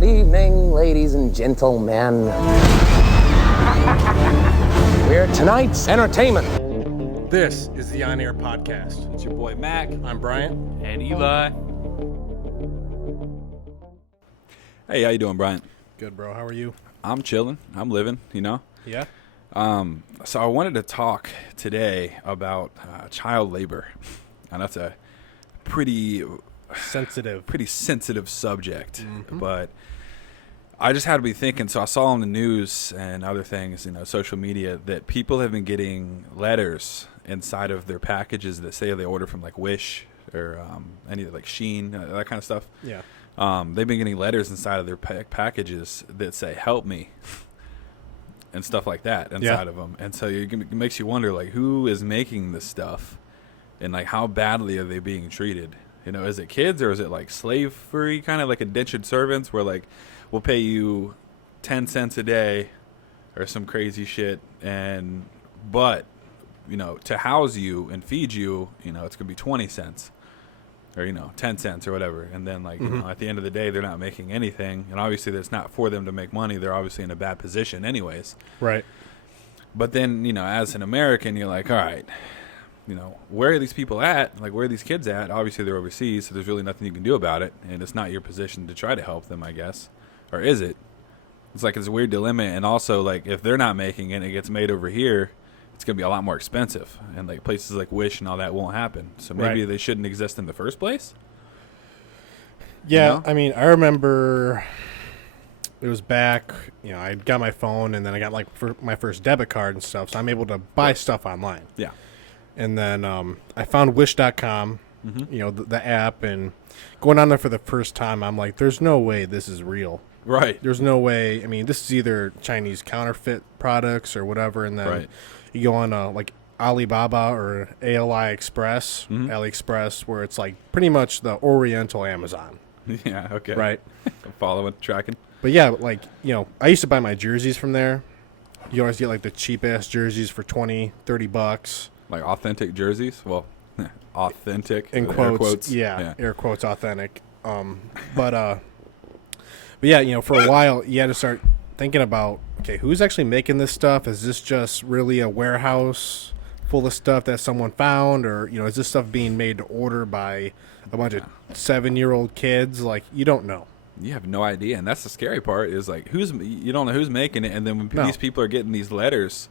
Good evening, ladies and gentlemen. We're tonight's entertainment. This is the On Air Podcast. It's your boy Mac. I'm Brian. And Eli. Hey, how you doing, Brian? Good, bro. How are you? I'm chilling. I'm living, you know? Yeah? So I wanted to talk today about child labor. And that's a pretty sensitive subject. Mm-hmm. But I just had to be thinking, so I saw on the news and other things, you know, social media, that people have been getting letters inside of their packages that say they order from like Wish or any like Shein, that kind of stuff. Yeah. They've been getting letters inside of their packages that say "help me" and stuff like that inside of them. And so it makes you wonder, like, who is making this stuff, and like how badly are they being treated? You know, is it kids or is it like slavery, kind of like indentured servants, where like we'll pay you 10 cents a day or some crazy shit, but you know, to house you and feed you, you know, it's gonna be 20 cents. Or, you know, 10 cents or whatever. And then, like, you know, at the end of the day, they're not making anything. And obviously, it's not for them to make money. They're obviously in a bad position anyways. Right. But then, you know, as an American, you're like, all right, you know, where are these people at? Like, where are these kids at? Obviously, they're overseas, so there's really nothing you can do about it. And it's not your position to try to help them, I guess. Or is it? It's like it's a weird dilemma. And also, like, if they're not making it and it gets made over here, it's going to be a lot more expensive, and like places like Wish and all that won't happen. So maybe they shouldn't exist in the first place. Yeah, you know? I mean, I remember it was back, you know, I got my phone, and then I got like my first debit card and stuff, so I'm able to buy stuff online. Yeah. And then I found Wish.com, you know, the app, and going on there for the first time, I'm like, there's no way this is real. Right. There's no way. I mean, this is either Chinese counterfeit products or whatever, and then you go on like Alibaba or AliExpress, where it's like pretty much the Oriental Amazon. Yeah, okay. Right. I'm following, tracking. But yeah, like, you know, I used to buy my jerseys from there. You always get like the cheap-ass jerseys for $20-$30. Like authentic jerseys? Well, authentic. In quotes. Yeah, air quotes, authentic. But yeah, you know, for a while, you had to start thinking about, okay, who's actually making this stuff? Is this just really a warehouse full of stuff that someone found? Or, you know, is this stuff being made to order by a bunch of 7-year-old kids? Like, you don't know. You have no idea. And that's the scary part is, like, you don't know who's making it. And then when these people are getting these letters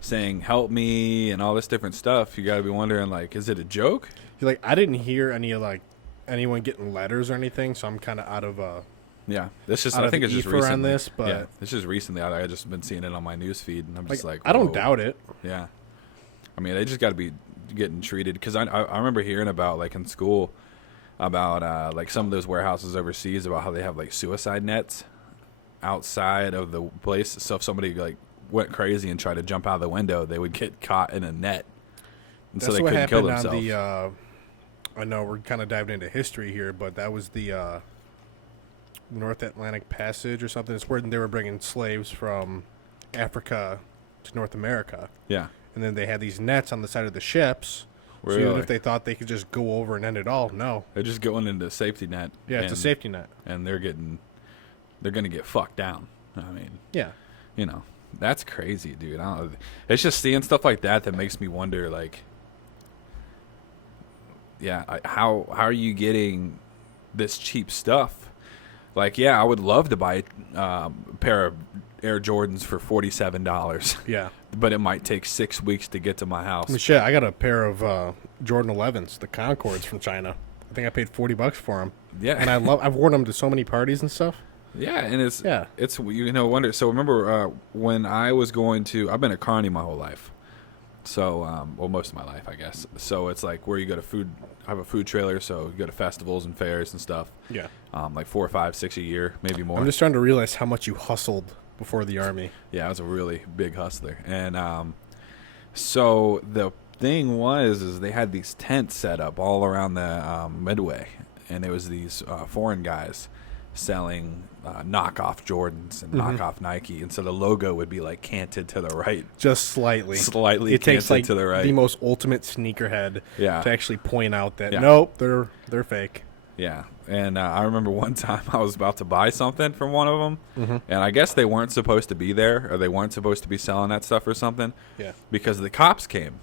saying, help me, and all this different stuff, you got to be wondering, like, is it a joke? You're like, I didn't hear any of, like, anyone getting letters or anything, so I'm kind of out of yeah, this just I think it's just recently. On this, but yeah, it's just recently. I just been seeing it on my news feed, and I'm just like, I don't doubt it. Yeah, I mean, they just got to be getting treated, because I remember hearing about, like, in school about like some of those warehouses overseas, about how they have like suicide nets outside of the place, so if somebody like went crazy and tried to jump out of the window, they would get caught in a net, and so they couldn't kill themselves. On the, I know we're kind of diving into history here, but that was the North Atlantic Passage or something. It's where they were bringing slaves from Africa to North America. Yeah. And then they had these nets on the side of the ships. Really? So even if they thought they could just go over and end it all, no. They're just going into a safety net. Yeah, it's a safety net. And they're going to get fucked down. I mean, yeah. You know, that's crazy, dude. It's just seeing stuff like that makes me wonder, like, yeah, how are you getting this cheap stuff? Like, yeah, I would love to buy a pair of Air Jordans for $47. Yeah. But it might take 6 weeks to get to my house. I mean, shit, I got a pair of Jordan 11s, the Concords from China. I think I paid $40 for them. Yeah. And I've worn them to so many parties and stuff. Yeah, and it's you know, wonder. So remember when I was I've been at Kearney my whole life. So, well, most of my life, I guess. So it's like where you go to I have a food trailer, so you go to festivals and fairs and stuff. Yeah. Like 4 or 5, 6 a year, maybe more. I'm just trying to realize how much you hustled before the Army. Yeah, I was a really big hustler. And so the thing is they had these tents set up all around the Midway. And there was these foreign guys selling knockoff Jordans and knockoff Nike, and so the logo would be like canted to the right, just slightly it takes like to the right. The most ultimate sneakerhead to actually point out that nope, they're fake. Yeah, and I remember one time I was about to buy something from one of them, and I guess they weren't supposed to be there, or they weren't supposed to be selling that stuff or something. Yeah. Because the cops came,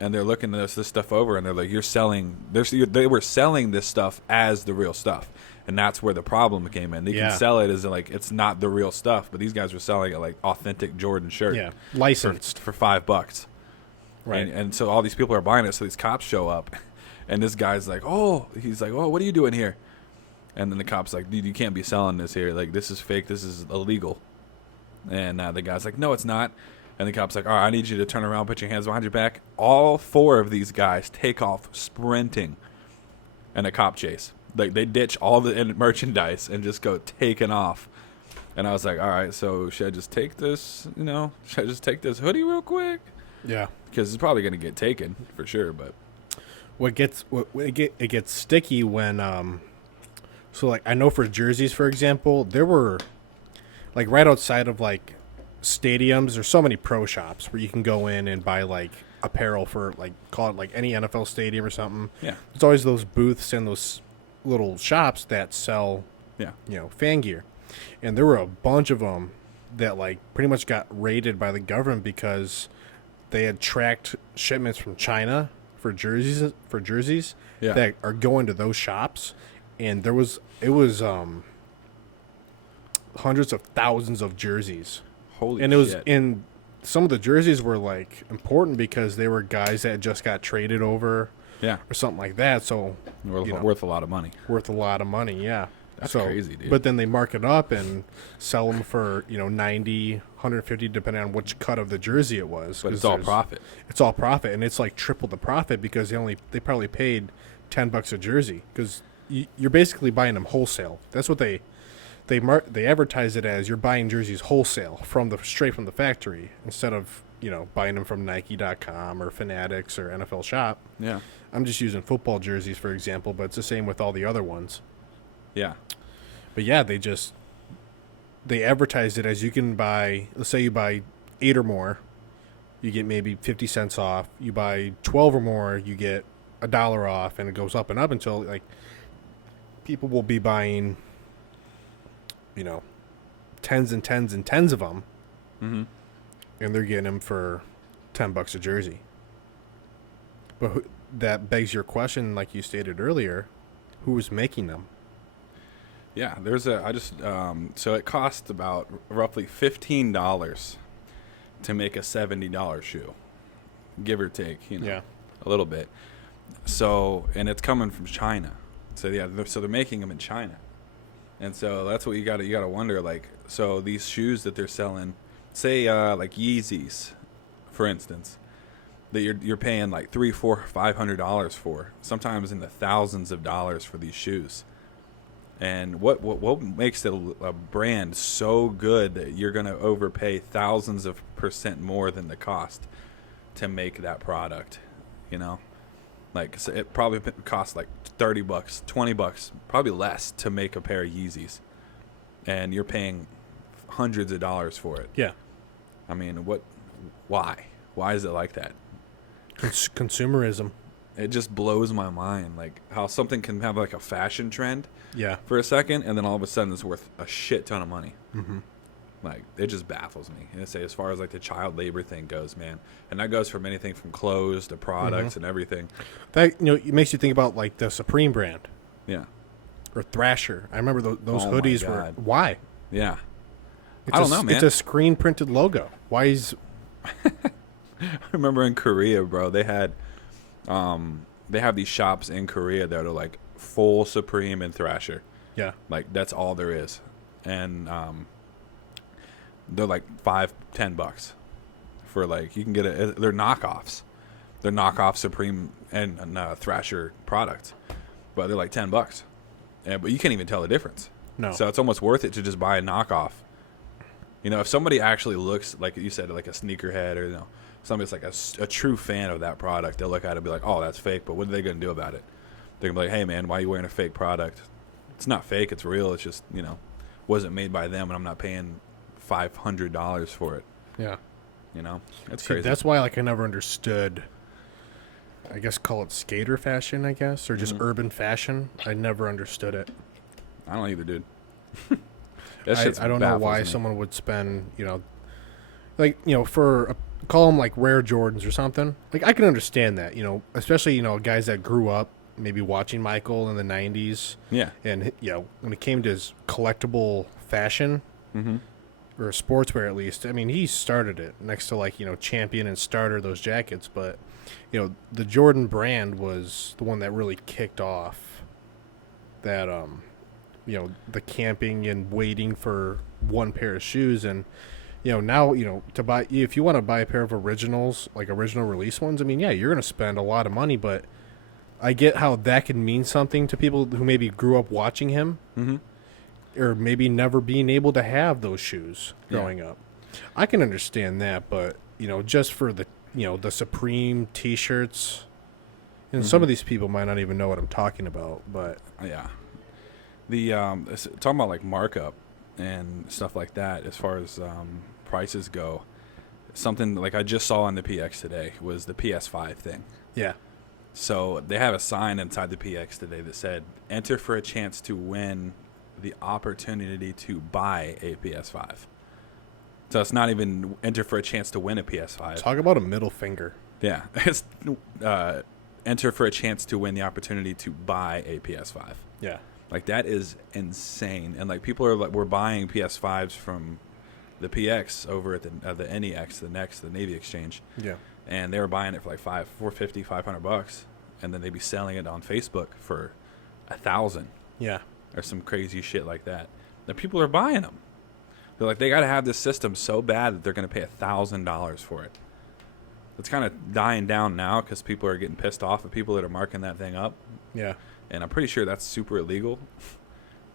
and they're looking this stuff over, and they're like, "You're selling." They were selling this stuff as the real stuff, and that's where the problem came in. They Yeah. can sell it as like it's not the real stuff, but these guys were selling it like authentic Jordan shirt. Yeah, licensed. for $5. Right. And so all these people are buying it. So these cops show up, and this guy's like, "Oh," he's like, "Oh, what are you doing here?" And then the cop's like, "Dude, you can't be selling this here. Like, this is fake. This is illegal." And the guy's like, "No, it's not." And the cop's like, "All right, I need you to turn around, put your hands behind your back." All 4 of these guys take off sprinting, and a cop chase. Like, they ditch all the merchandise and just go taking off. And I was like, "All right, so should I just take this? You know, should I just take this hoodie real quick?" Yeah. Because it's probably going to get taken for sure. But It gets sticky when so like I know for jerseys, for example, there were like right outside of like stadiums, there's so many pro shops where you can go in and buy like apparel for like, call it like any NFL stadium or something. yeah, There's always those booths and those little shops that sell, yeah, fan gear. And there were a bunch of them that like pretty much got raided by the government because they had tracked shipments from China for jerseys Yeah. that are going to those shops, and it was hundreds of thousands of jerseys. holy And it was shit. in some of the jerseys were like important because they were guys that just got traded over Yeah, or something like that, so worth a lot of money. worth a lot of money. Yeah, That's crazy, dude. But then they mark it up and sell them for 90, 150, depending on which cut of the jersey it was. But 'cause it's all there's- profit. It's all profit, and it's like triple the profit because they probably paid $10 a jersey because you're basically buying them wholesale. That's what they advertise it as. You're buying jerseys wholesale straight from the factory instead of buying them from Nike.com or Fanatics or NFL Shop. Yeah, I'm just using football jerseys for example, but it's the same with all the other ones. yeah, But yeah, they advertise it as you can buy. Let's say you buy 8 or more, you get maybe 50 cents off. You buy 12 or more, you get $1 off, and it goes up and up until like people will be buying, tens and tens and tens of them, mm-hmm. and they're getting them for $10 a jersey. But that begs your question, like you stated earlier, who was making them? Yeah. So it costs about roughly $15 to make a $70 shoe, give or take. A little bit. So, and it's coming from China. So yeah, so they're making them in China, and so that's what you got to wonder. Like, so these shoes that they're selling, say like Yeezys, for instance, that you're paying like $300, $400, $500 for, sometimes in the thousands of dollars for these shoes. And what makes a brand so good that you're going to overpay thousands of % more than the cost to make that product? Like, so it probably costs like $30, $20, probably less to make a pair of Yeezys, and you're paying hundreds of dollars for it. Yeah. I mean, why is it like that? Consumerism. It just blows my mind, like how something can have like a fashion trend Yeah. for a second, and then all of a sudden it's worth a shit ton of money. Mm-hmm. Like, it just baffles me. And I say, as far as like the child labor thing goes, man, and that goes from anything from clothes to products and everything. That it makes you think about like the Supreme brand Yeah, or Thrasher. I remember those Oh my hoodies were God. why? yeah. It's I don't know, man. It's a screen printed logo. Why is I remember in Korea, bro, they have these shops in Korea that are like full Supreme and Thrasher. yeah Like, that's all there is, and they're like $5-10 for, like, you can get they're knockoffs. They're knockoff Supreme and Thrasher products, but they're like $10. But you can't even tell the difference. No. So it's almost worth it to just buy a knockoff. If somebody actually looks, like you said, like a sneakerhead, or somebody's like a true fan of that product, they'll look at it and be like, "Oh, that's fake." But what are they going to do about it? They're going to be like, "Hey, man, why are you wearing a fake product? It's not fake. It's real. It's just, wasn't made by them, and I'm not paying $500 for it." yeah. It's See, crazy. that's why like I never understood I guess call it skater fashion, I guess, or just urban fashion. I never understood it. I don't either, dude. I don't know why someone would spend, like, for call them like rare Jordans or something. Like, I can understand that, especially, guys that grew up maybe watching Michael in the 90s. Yeah. And, when it came to his collectible fashion, or sportswear at least, I mean, he started it next to, like, Champion and Starter, those jackets. But, the Jordan brand was the one that really kicked off that, the camping and waiting for one pair of shoes. And, now, to buy, if you want to buy a pair of originals, like original release ones, I mean, yeah, you're going to spend a lot of money, but I get how that can mean something to people who maybe grew up watching him, or maybe never being able to have those shoes growing up. I can understand that, but just for the the Supreme T-shirts, and some of these people might not even know what I'm talking about. But yeah, the talking about like markup and stuff like that, as far as prices go, something like I just saw on the PX today was the PS5 thing. Yeah. So they have a sign inside the PX today that said, "Enter for a chance to win the opportunity to buy a PS5." So it's not even enter for a chance to win a PS5. Talk about a middle finger. Yeah. It's enter for a chance to win the opportunity to buy a PS5. Yeah. Like, that is insane. And like, people are like, we're buying PS5s from the PX over at the NEX, the Next, the Navy Exchange. Yeah. And they were buying it for like $450, $500, and then they'd be selling it on Facebook for $1,000. Yeah. Or some crazy shit like that. And people are buying them. They're like, they got to have this system so bad that they're going to pay $1,000 for it. It's kind of dying down now because people are getting pissed off at people that are marking that thing up. Yeah. And I'm pretty sure that's super illegal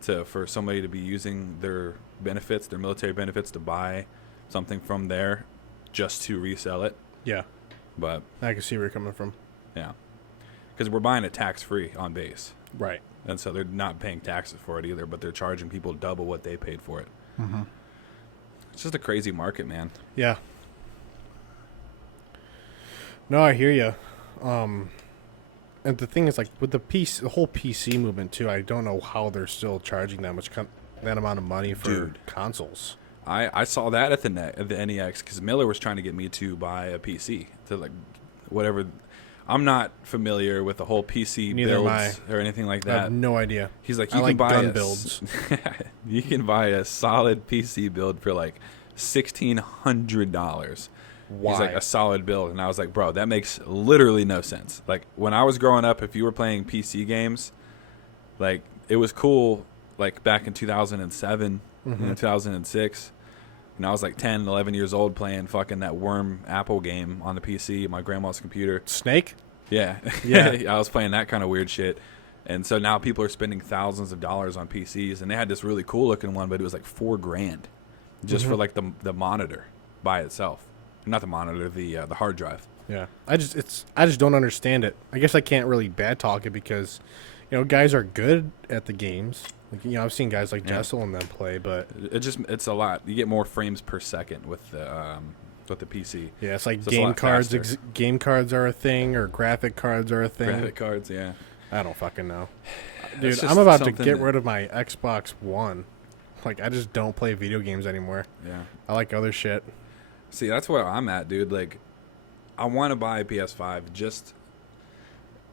for somebody to be using their benefits, their military benefits, to buy something from there just to resell it. Yeah. But I can see where you're coming from. Yeah. Because we're buying it tax-free on base. Right. And so they're not paying taxes for it either, but they're charging people double what they paid for it. Mm-hmm. It's just a crazy market, man. Yeah. No, I hear you. And the thing is, like, with the whole PC movement too, I don't know how they're still charging that much that amount of money for consoles. I saw that at the NEX because Miller was trying to get me to buy a PC to like whatever. I'm not familiar with the whole PC builds or anything like that. I have no idea. He's like, you can buy gun builds. You can buy a solid PC build for like $1,600. Why? He's like, a solid build. And I was like, bro, that makes literally no sense. Like, when I was growing up, if you were playing PC games, like, it was cool, like, back in 2007, 2006. And I was like 10, 11 years old playing fucking that Worm Apple game on the PC, my grandma's computer. Snake? Yeah. Yeah. I was playing that kind of weird shit. And so now people are spending thousands of dollars on PCs. And they had this really cool looking one, but it was like $4,000 just for like the monitor by itself. Not the monitor, the hard drive. Yeah, I just don't understand it. I guess I can't really bad talk it because, guys are good at the games. Like, I've seen guys like Jessel and them play, but it's a lot. You get more frames per second with the PC. Yeah, it's like so game it's cards. Game cards are a thing, or graphic cards are a thing. Graphic cards, yeah. I don't fucking know, dude. I'm about to get rid of my Xbox One. Like, I just don't play video games anymore. Yeah, I like other shit. See, that's where I'm at, dude. Like, I want to buy a PS5.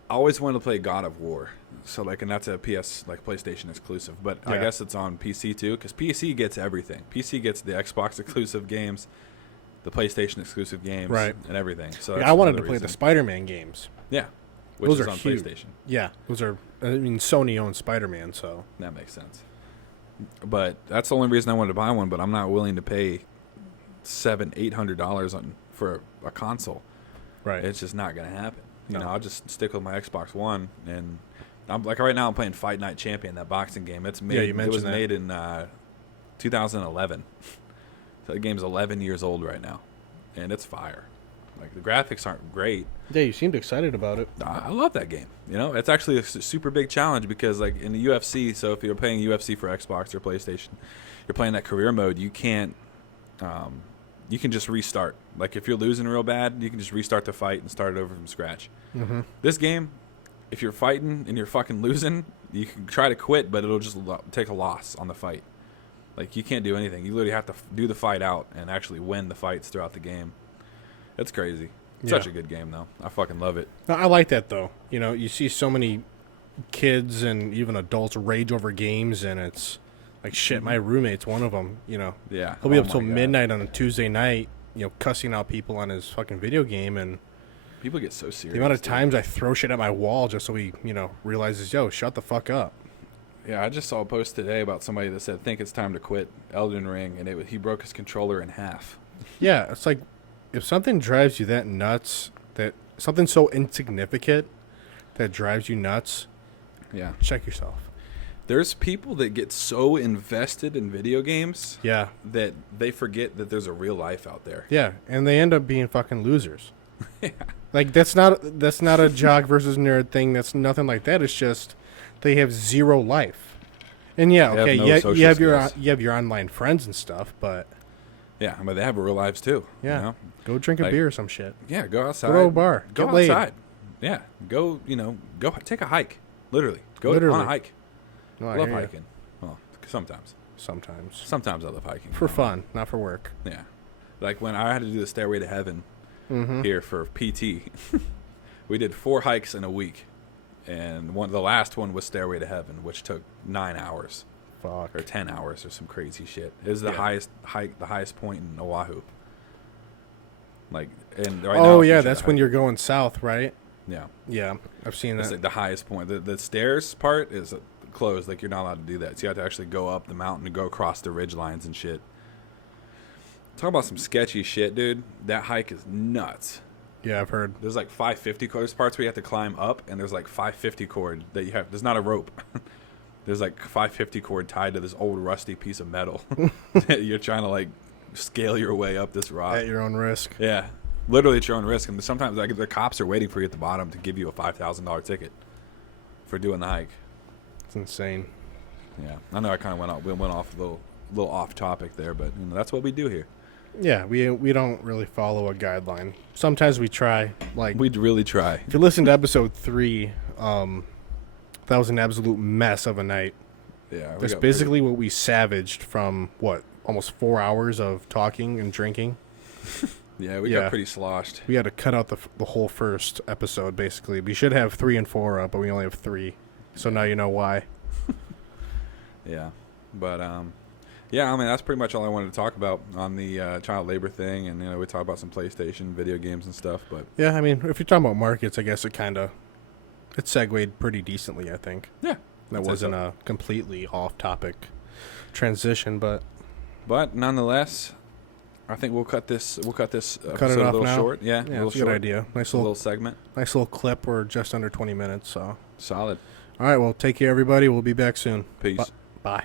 I always wanted to play God of War. So, like, and that's a PlayStation exclusive. But I guess it's on PC, too, because PC gets everything. PC gets the Xbox exclusive games, the PlayStation exclusive games, right, and everything. So I wanted to play the Spider-Man games. Yeah, which those is are on huge. PlayStation. Yeah, those are. I mean, Sony owns Spider-Man, so that makes sense. But that's the only reason I wanted to buy one. But I'm not willing to pay $700-800 for a console. Right. It's just not gonna happen. No. I'll just stick with my Xbox One, and I'm like right now I'm playing Fight Night Champion, that boxing game. It's made. You mentioned it was made in 2011. So the game's 11 years old right now, and it's fire. Like, the graphics aren't great. Yeah, you seemed excited about it. I love that game. It's actually a super big challenge because, like, in the UFC, so if you're playing UFC for Xbox or PlayStation, you're playing that career mode. You can't you can just restart. Like if you're losing real bad, you can just restart the fight and start it over from scratch. Mm-hmm. This game, if you're fighting and you're fucking losing, you can try to quit, but it'll just take a loss on the fight. Like you can't do anything. You literally have to do the fight out and actually win the fights throughout the game. It's crazy. Such a good game though. I fucking love it. No, I like that though. You know, you see so many kids and even adults rage over games, and it's like shit. My roommate's one of them. You know, Yeah. he'll be up my till God. midnight on a Tuesday night. You know, cussing out people on his fucking video game, and People get so serious. the amount of dude. times I throw shit at my wall just so he, you know, realizes, yo, shut the fuck up. Yeah, I just saw a post today about somebody that said, "Think it's time to quit Elden Ring," and he broke his controller in half. Yeah, it's like if something drives you that nuts, that something so insignificant that drives you nuts, Yeah. check yourself. There's people that get so invested in video games Yeah, that they forget that there's a real life out there. yeah, and they end up being fucking losers. Like that's not a jock versus nerd thing. That's nothing like that. It's just they have zero life. And yeah, They have okay, no yeah, social you have your skills. you have your online friends and stuff, but Yeah, but they have real lives too. yeah, You know? go drink a Like- beer or some shit. Yeah, go outside. Go to a bar. Go Get laid. outside. Yeah, go. Go take a hike. Literally, go on Literally. a hike. No, I I love hear ya. hiking. Well, sometimes. Sometimes Sometimes I love hiking. for fun, not for work. Yeah, like when I had to do the Stairway to Heaven Mm-hmm. here for PT, we did 4 hikes in a week, and the last one was Stairway to Heaven, which took 9 hours Fuck. or 10 hours or some crazy shit. It was the Yeah. highest hike, the highest point in Oahu. Like, and right now Oh if you yeah, try that's to when hike- you're going south, right? Yeah. Yeah, I've seen It's that. like the highest point. The stairs part is closed. Like you're not allowed to do that. So you have to actually go up the mountain and go across the ridge lines and shit. Talk about some sketchy shit, dude. That hike is nuts. Yeah, I've heard. There's like 550 cord. There's parts where you have to climb up, and there's like 550 cord that you have. There's not a rope. There's like 550 cord tied to this old rusty piece of metal. that you're trying to like scale your way up this rock. At your own risk. Yeah, literally at your own risk. And sometimes like the cops are waiting for you at the bottom to give you a $5,000 ticket for doing the hike. It's insane. Yeah, I know I kind of went off a little off topic there, but that's what we do here. Yeah, we don't really follow a guideline. Sometimes we try. Like We'd really try. if you listen to episode 3, that was an absolute mess of a night. Yeah, That's basically what we savaged from almost 4 hours of talking and drinking. we yeah. got pretty sloshed. We had to cut out the whole first episode. Basically, we should have 3 and 4 up, but we only have 3. So now you know why. Yeah, but yeah, I mean that's pretty much all I wanted to talk about on the child labor thing, and we talk about some PlayStation video games and stuff. But Yeah, I mean, if you're talking about markets, I guess it segued pretty decently. I think yeah, that I'd say wasn't so. a completely off-topic transition, but nonetheless, I think we'll cut this episode cut it a off little now. short. Yeah, Yeah, a little that's a short. good idea. Nice A little little segment. clip. We're just under 20 minutes, so Solid. all right. Well, take care, everybody. We'll be back soon. Peace. Bye.